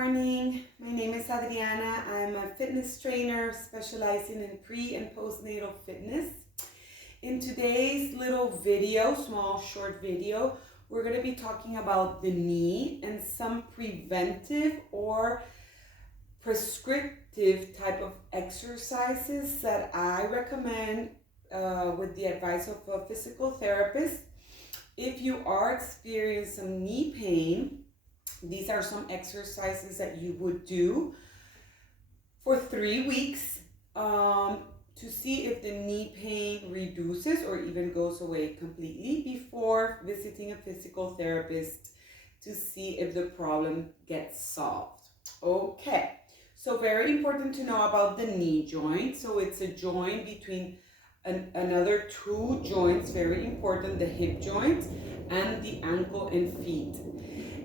morning. My name is Adriana. I'm a fitness trainer specializing in pre and postnatal fitness. In today's little video, small short video, we're going to be talking about the knee and some preventive or prescriptive type of exercises that I recommend with the advice of a physical therapist. If you are experiencing some knee pain, these are some exercises that you would do for 3 weeks to see if the knee pain reduces or even goes away completely before visiting a physical therapist to see if the problem gets solved. Okay, so very important to know about the knee joint. So it's a joint between another two joints, very important, the hip joint and the ankle and feet.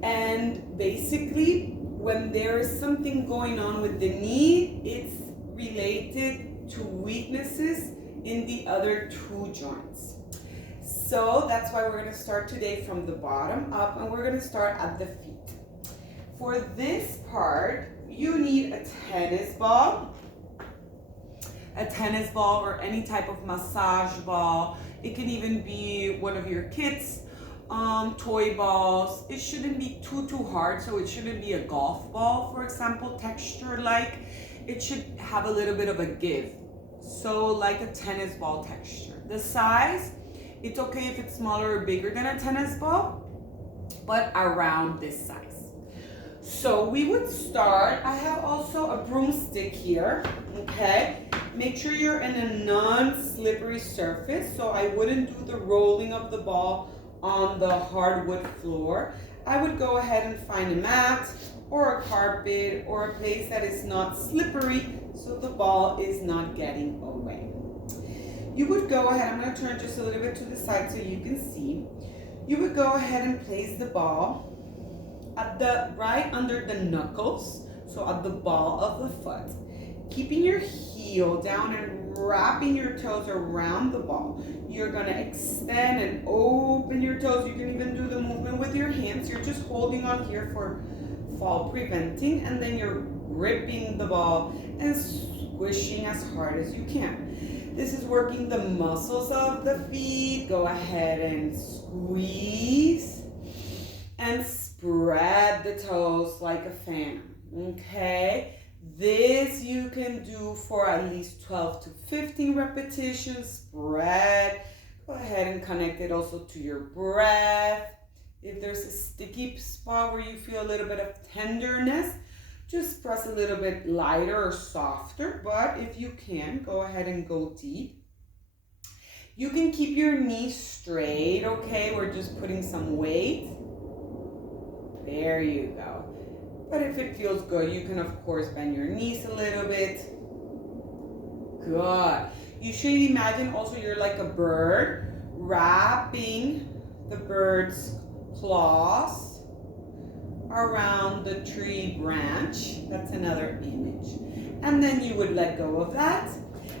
And basically, when there is something going on with the knee, it's related to weaknesses in the other two joints. So that's why we're going to start today from the bottom up, and we're going to start at the feet. For this part, you need a tennis ball or any type of massage ball. It can even be one of your kids' toy balls. It shouldn't be too hard, so it shouldn't be a golf ball, for example, texture like. It should have a little bit of a give, so like a tennis ball texture. The size, it's okay if it's smaller or bigger than a tennis ball, but around this size. So we would start, I have also a broomstick here, okay? Make sure you're in a non-slippery surface, so I wouldn't do the rolling of the ball on the hardwood floor. I would go ahead and find a mat or a carpet or a place that is not slippery so the ball is not getting away. You would go ahead, I'm going to turn just a little bit to the side so you can see. You would go ahead and place the ball at the right under the knuckles, so at the ball of the foot, keeping your heel down and wrapping your toes around the ball. You're going to extend and open your toes. You can even do the movement with your hands. You're just holding on here for fall preventing, and then you're gripping the ball and squishing as hard as you can. This is working the muscles of the feet. Go ahead and squeeze and spread the toes like a fan. Okay? This you can do for at least 12 to 15 repetitions. Spread. Go ahead and connect it also to your breath. If there's a sticky spot where you feel a little bit of tenderness, just press a little bit lighter or softer. But if you can, go ahead and go deep. You can keep your knees straight, okay? We're just putting some weight. There you go. But if it feels good, you can of course bend your knees a little bit. Good. You should imagine also you're like a bird, wrapping the bird's claws around the tree branch. That's another image. And then you would let go of that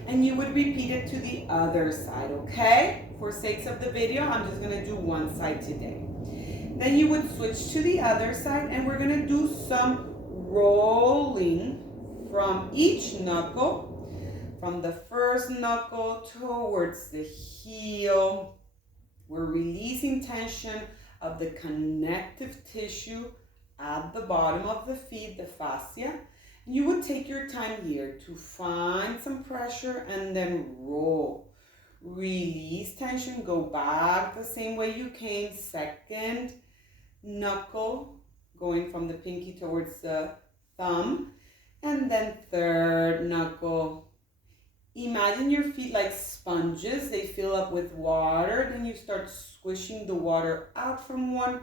and you would repeat it to the other side, okay? For sakes of the video, I'm just gonna do one side today. Then you would switch to the other side, and we're going to do some rolling from each knuckle, from the first knuckle towards the heel. We're releasing tension of the connective tissue at the bottom of the feet, the fascia. You would take your time here to find some pressure and then roll. Release tension, go back the same way you came, second knuckle going from the pinky towards the thumb, and then third knuckle. Imagine your feet like sponges. They fill up with water, then you start squishing the water out from one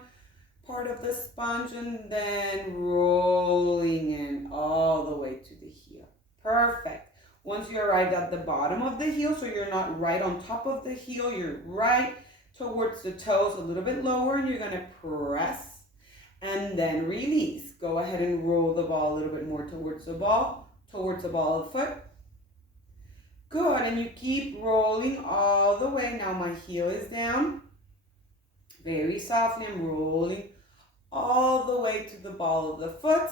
part of the sponge and then rolling in all the way to the heel. Perfect. Once you arrive at the bottom of the heel, so you're not right on top of the heel, you're right towards the toes, a little bit lower, and you're going to press and then release. Go ahead and roll the ball a little bit more towards the ball of the foot. Good, and you keep rolling all the way. Now my heel is down. Very softly, I'm rolling all the way to the ball of the foot.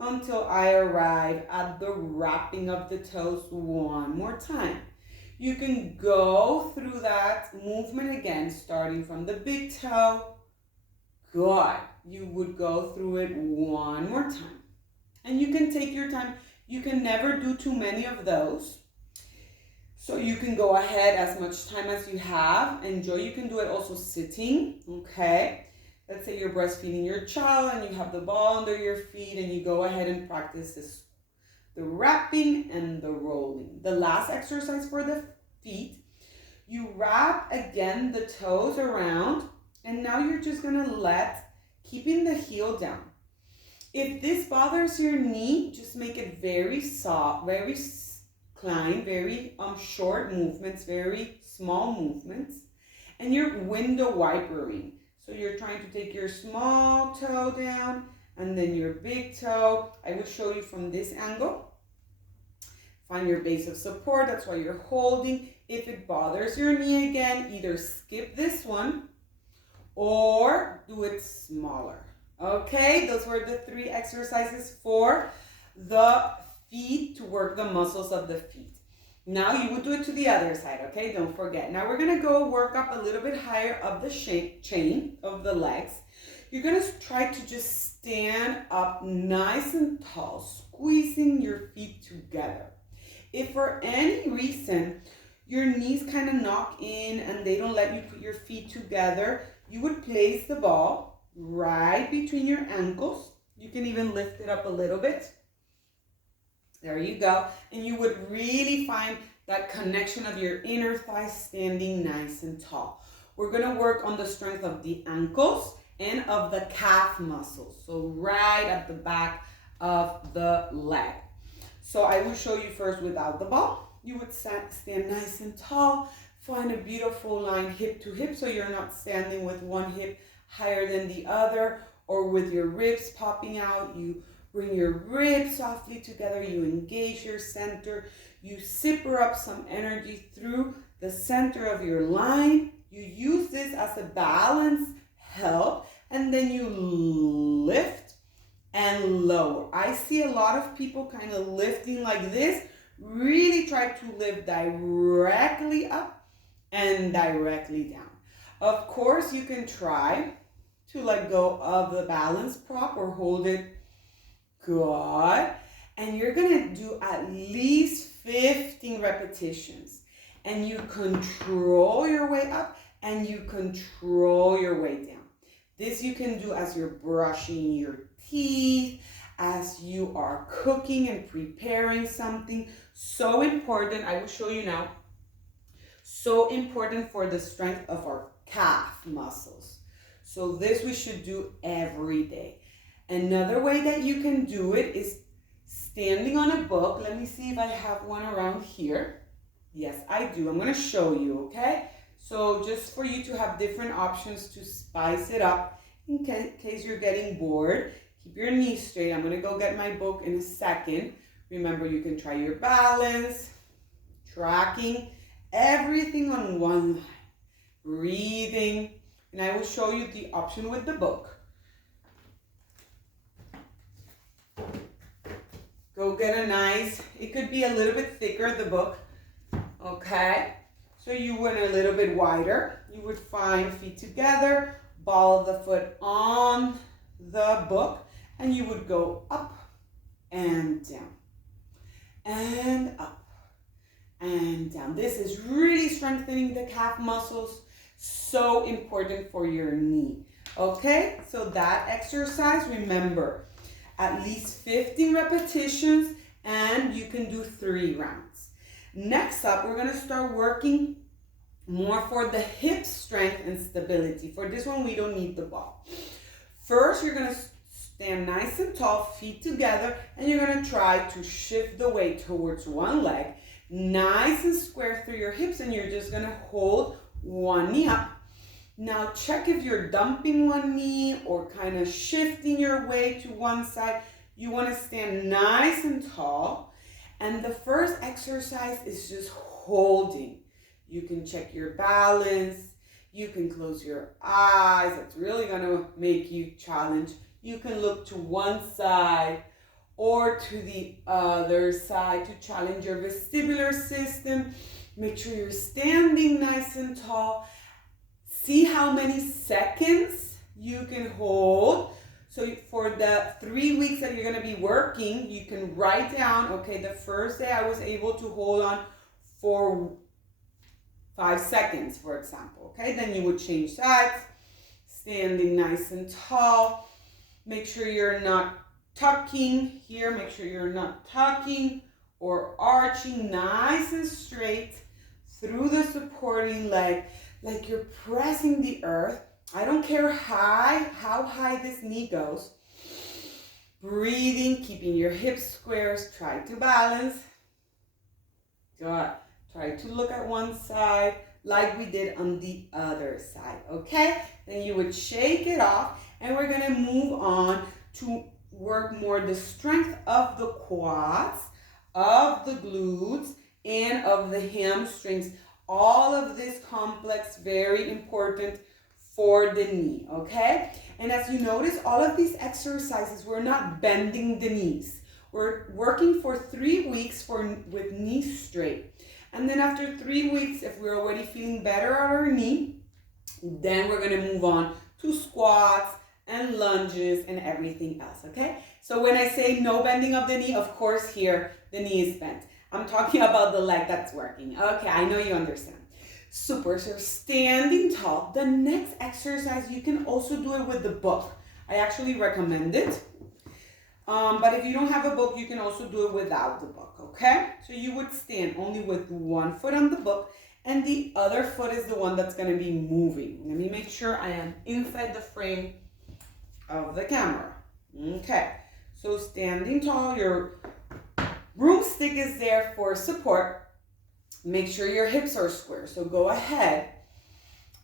until I arrive at the wrapping of the toes one more time. You can go through that movement again, starting from the big toe. Good. You would go through it one more time. And you can take your time. You can never do too many of those. So you can go ahead as much time as you have. Enjoy. You can do it also sitting, okay? Let's say you're breastfeeding your child and you have the ball under your feet and you go ahead and practice this, the wrapping and the rolling. The last exercise for the feet, you wrap again the toes around and now you're just gonna keeping the heel down. If this bothers your knee, just make it very soft, very klein, very short movements, very small movements. And you're window wipering. So you're trying to take your small toe down and then your big toe. I will show you from this angle. Find your base of support, that's why you're holding. If it bothers your knee again, either skip this one or do it smaller. Okay, those were the 3 exercises for the feet to work the muscles of the feet. Now you would do it to the other side, okay? Don't forget. Now we're gonna go work up a little bit higher of the chain of the legs. You're gonna try to just stand up nice and tall, squeezing your feet together. If for any reason your knees kind of knock in and they don't let you put your feet together, you would place the ball right between your ankles. You can even lift it up a little bit. There you go. And you would really find that connection of your inner thighs standing nice and tall. We're going to work on the strength of the ankles and of the calf muscles. So right at the back of the leg. So I will show you first without the ball. You would stand nice and tall. Find a beautiful line hip to hip so you're not standing with one hip higher than the other or with your ribs popping out. You bring your ribs softly together. You engage your center. You zipper up some energy through the center of your line. You use this as a balance help, and then you lift and lower. I see a lot of people kind of lifting like this. Really try to lift directly up and directly down. Of course, you can try to let go of the balance prop or hold it. Good. And you're going to do at least 15 repetitions. And you control your way up and you control your way down. This you can do as you're brushing your teeth, as you are cooking and preparing something. So important. I will show you now. So important for the strength of our calf muscles. So this we should do every day. Another way that you can do it is standing on a book. Let me see if I have one around here. Yes, I do. I'm going to show you, okay? So just for you to have different options to spice it up in case you're getting bored. Keep your knees straight. I'm going to go get my book in a second. Remember, you can try your balance, tracking, everything on one line. Breathing. And I will show you the option with the book. Go get a nice, it could be a little bit thicker, the book. Okay. So you went a little bit wider. You would find feet together, ball of the foot on the book, and you would go up and down, and up and down. This is really strengthening the calf muscles. So important for your knee. Okay, so that exercise, remember, at least 15 repetitions, and you can do 3 rounds. Next up, we're going to start working more for the hip strength and stability. For this one, we don't need the ball. First, you're going to stand nice and tall, feet together, and you're going to try to shift the weight towards one leg, nice and square through your hips, and you're just going to hold one knee up. Now check if you're dumping one knee or kind of shifting your weight to one side. You want to stand nice and tall. And the first exercise is just holding. You can check your balance. You can close your eyes. That's really going to make you challenge. You can look to one side or to the other side to challenge your vestibular system. Make sure you're standing nice and tall. See how many seconds you can hold. So for the 3 weeks that you're going to be working, you can write down, okay, the first day I was able to hold on for 5 seconds, for example. Okay, then you would change sides, standing nice and tall. Make sure you're not tucking here. Make sure you're not tucking or arching, nice and straight through the supporting leg, like you're pressing the earth. I don't care how high this knee goes. Breathing, keeping your hips squares. Try to balance. Good. Try to look at one side like we did on the other side, okay? Then you would shake it off, and we're gonna move on to work more the strength of the quads, of the glutes, and of the hamstrings. All of this complex, very important for the knee, okay? And as you notice, all of these exercises, we're not bending the knees. We're working for 3 weeks with knees straight. And then after 3 weeks, if we're already feeling better on our knee, then we're gonna move on to squats and lunges and everything else, okay? So when I say no bending of the knee, of course here, the knee is bent. I'm talking about the leg that's working. Okay, I know you understand. Super, so standing tall. The next exercise, you can also do it with the book. I actually recommend it. But if you don't have a book, you can also do it without the book, okay? So you would stand only with one foot on the book, and the other foot is the one that's gonna be moving. Let me make sure I am inside the frame of the camera. Okay, so standing tall, your broomstick is there for support. Make sure your hips are square, so go ahead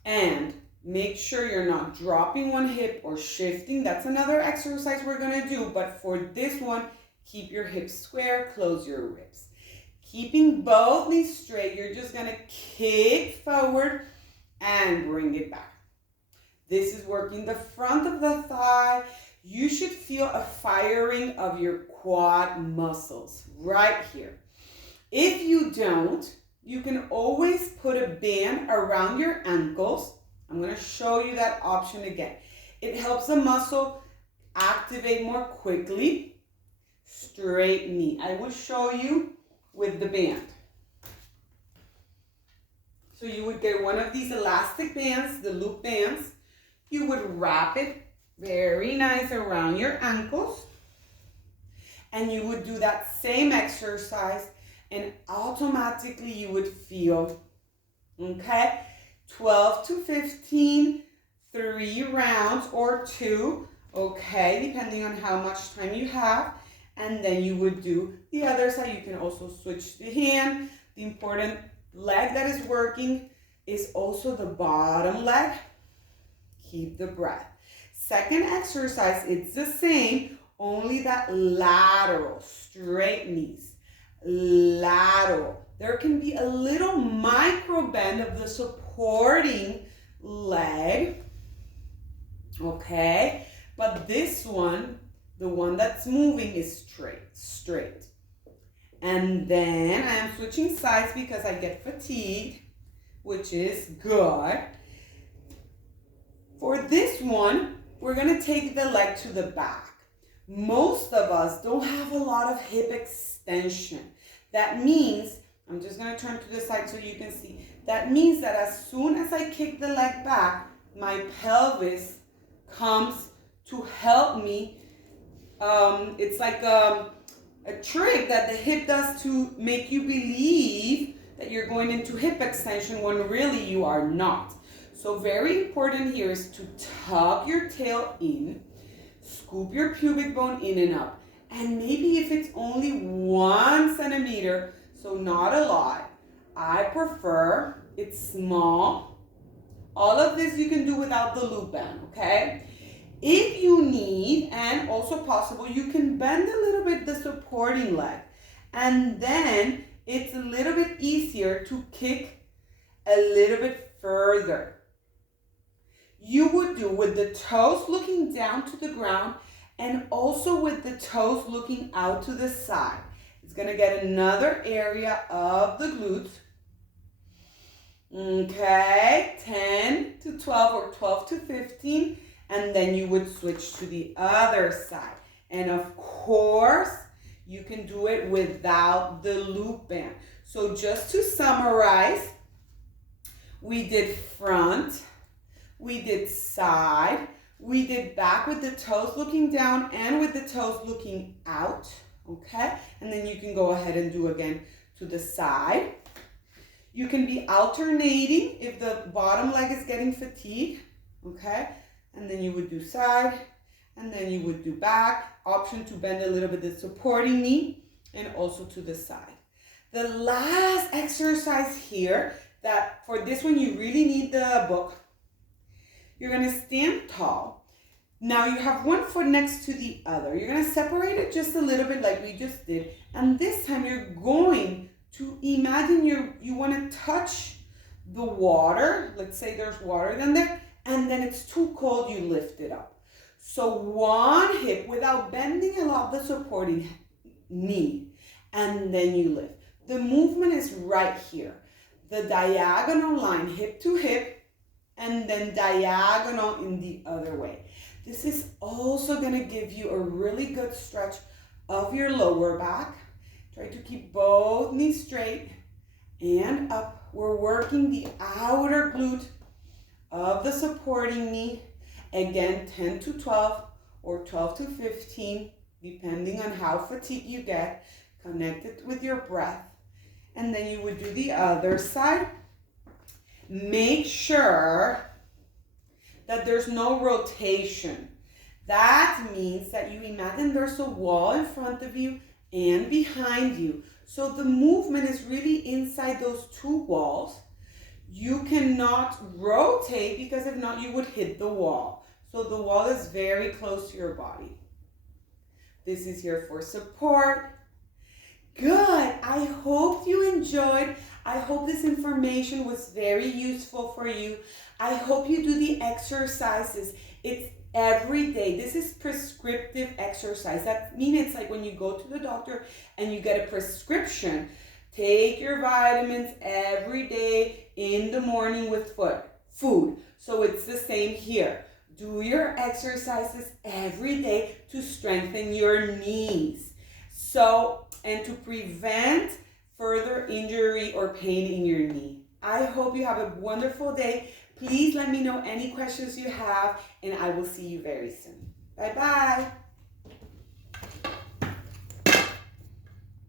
and make sure you're not dropping one hip or shifting. That's another exercise we're gonna do, but for this one, keep your hips square, close your ribs. Keeping both knees straight, you're just gonna kick forward and bring it back. This is working the front of the thigh. You should feel a firing of your quad muscles right here. If you don't, you can always put a band around your ankles. I'm going to show you that option again. It helps the muscle activate more quickly. Straight knee. I will show you with the band. So you would get one of these elastic bands, the loop bands. You would wrap it very nice around your ankles. And you would do that same exercise, and automatically you would feel, okay, 12 to 15, 3 rounds or 2, okay, depending on how much time you have. And then you would do the other side. You can also switch the hand. The important leg that is working is also the bottom leg. Keep the breath. Second exercise, it's the same, only that lateral, straight knees. Lateral. There can be a little micro bend of the supporting leg, okay? But this one, the one that's moving, is straight. And then I am switching sides because I get fatigued, which is good. For this one, we're gonna take the leg to the back. Most of us don't have a lot of hip extension. That means, I'm just gonna turn to the side so you can see. That means that as soon as I kick the leg back, my pelvis comes to help me. It's like a trick that the hip does to make you believe that you're going into hip extension when really you are not. So very important here is to tuck your tail in, scoop your pubic bone in and up. And maybe if it's only 1 centimeter, so not a lot, I prefer it's small. All of this you can do without the loop band, okay? If you need, and also possible, you can bend a little bit the supporting leg. And then it's a little bit easier to kick a little bit further. You would do with the toes looking down to the ground and also with the toes looking out to the side. It's going to get another area of the glutes. Okay, 10 to 12 or 12 to 15, and then you would switch to the other side. And of course, you can do it without the loop band. So just to summarize, we did front, we did side, we did back with the toes looking down and with the toes looking out, okay? And then you can go ahead and do again to the side. You can be alternating if the bottom leg is getting fatigued, okay? And then you would do side, and then you would do back. Option to bend a little bit the supporting knee, and also to the side. The last exercise here, that for this one you really need the book. You're gonna stand tall. Now you have one foot next to the other. You're gonna separate it just a little bit like we just did. And this time you're going to imagine you want to touch the water. Let's say there's water down there, and then it's too cold, you lift it up. So one hip without bending a lot the supporting knee, and then you lift. The movement is right here. The diagonal line, hip to hip, and then diagonal in the other way. This is also going to give you a really good stretch of your lower back. Try to keep both knees straight and up. We're working the outer glute of the supporting knee. Again, 10 to 12 or 12 to 15, depending on how fatigued you get. Connect it with your breath. And then you would do the other side. Make sure that there's no rotation. That means that you imagine there's a wall in front of you and behind you. So the movement is really inside those two walls. You cannot rotate because if not, you would hit the wall. So the wall is very close to your body. This is here for support. Good. I hope you enjoyed. I hope this information was very useful for you. I hope you do the exercises. It's every day. This is prescriptive exercise. That means it's like when you go to the doctor and you get a prescription. Take your vitamins every day in the morning with food. So it's the same here. Do your exercises every day to strengthen your knees. And to prevent further injury or pain in your knee. I hope you have a wonderful day. Please let me know any questions you have, and I will see you very soon. Bye-bye.